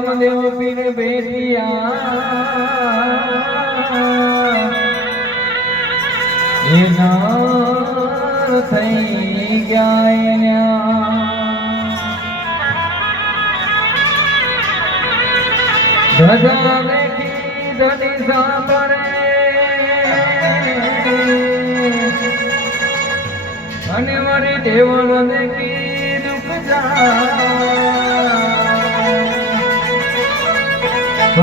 રામદેવ પીર બેટિયા થઈ ગયા. ધજા બેઠી ધની સાંભળે અને દેખી દુઃખ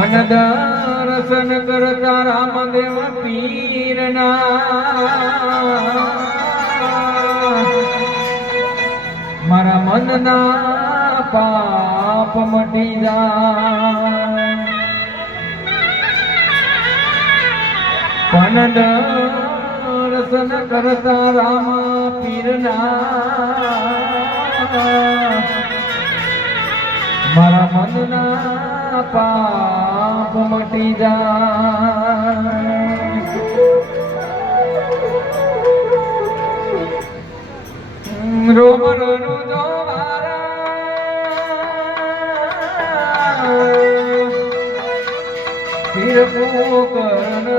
જાય દર્શન કરતા રામદેવ પીરના. મારા મનના પાપ મટી જાય. પણ દર્શન કરતા રામ પીરના. મારા મનના પાપ મટી જાય. રોમરનું દ્વારા પીર પોકરણ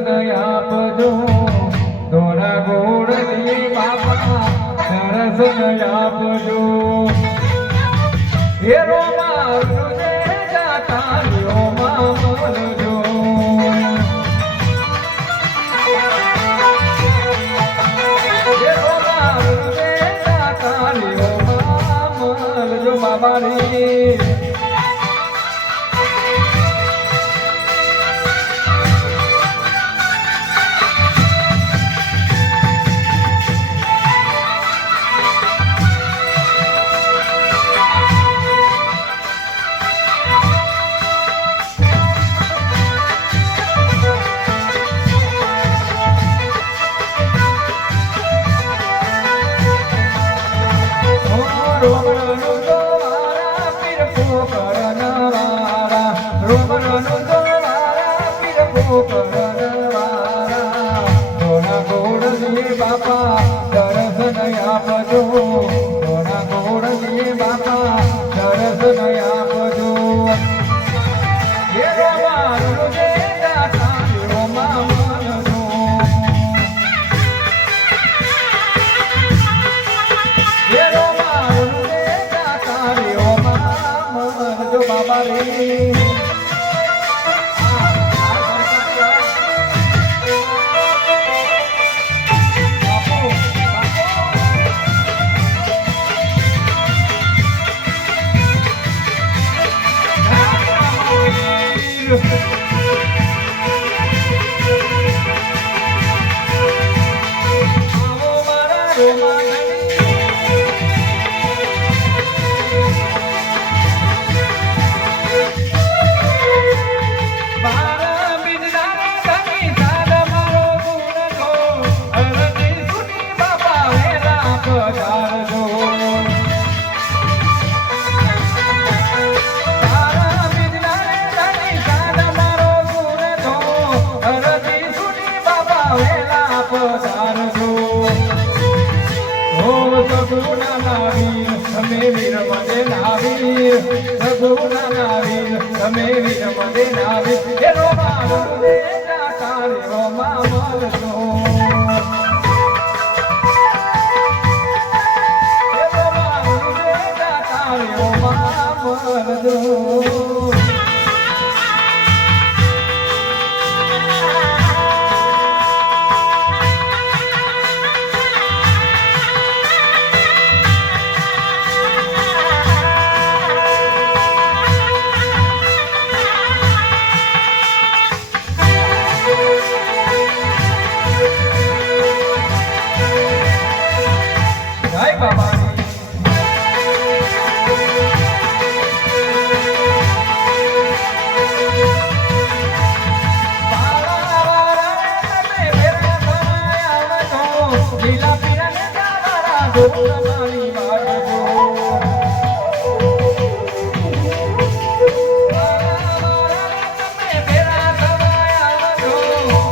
દર્શન આપજો ધોરા ગોળલી બાપા દર્શન આપજો હે રોમા રુજે જાતા રોમા મળજો હે રોમા રુજે મનજો તમે વીર મને એનો એ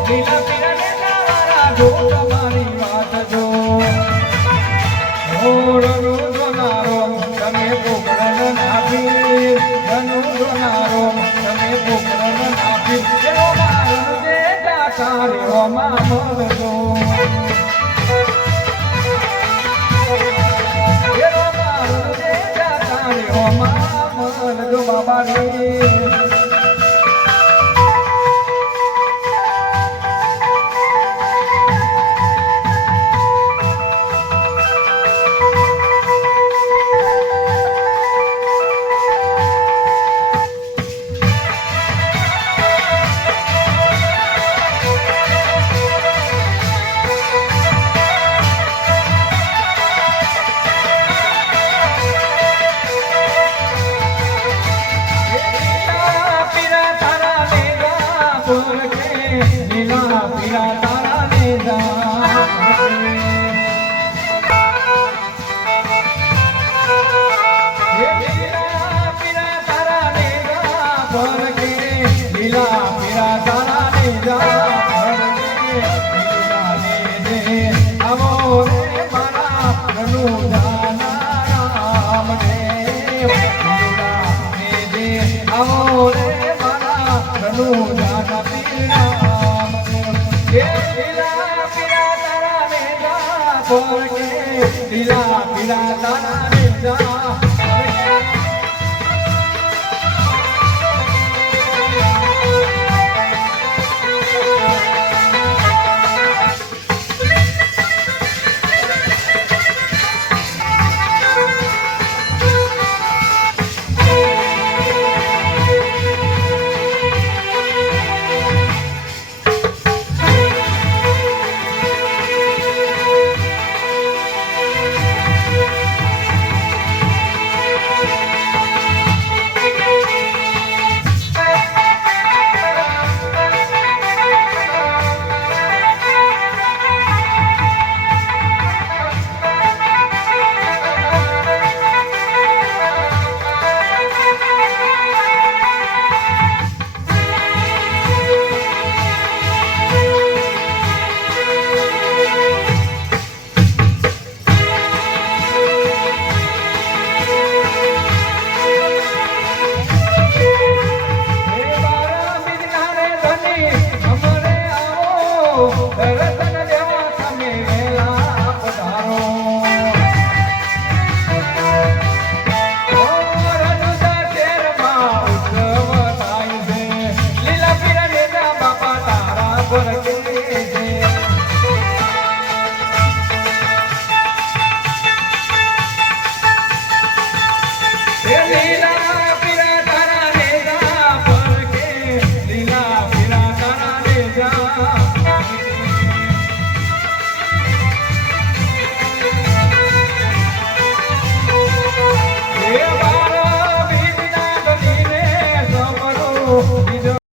પીડા જો તમારી વાત તમે પોકરણ નાખી ધનુ જોનારો તમે પોકરણ નાખી એવો મારો દેતા બાબા રા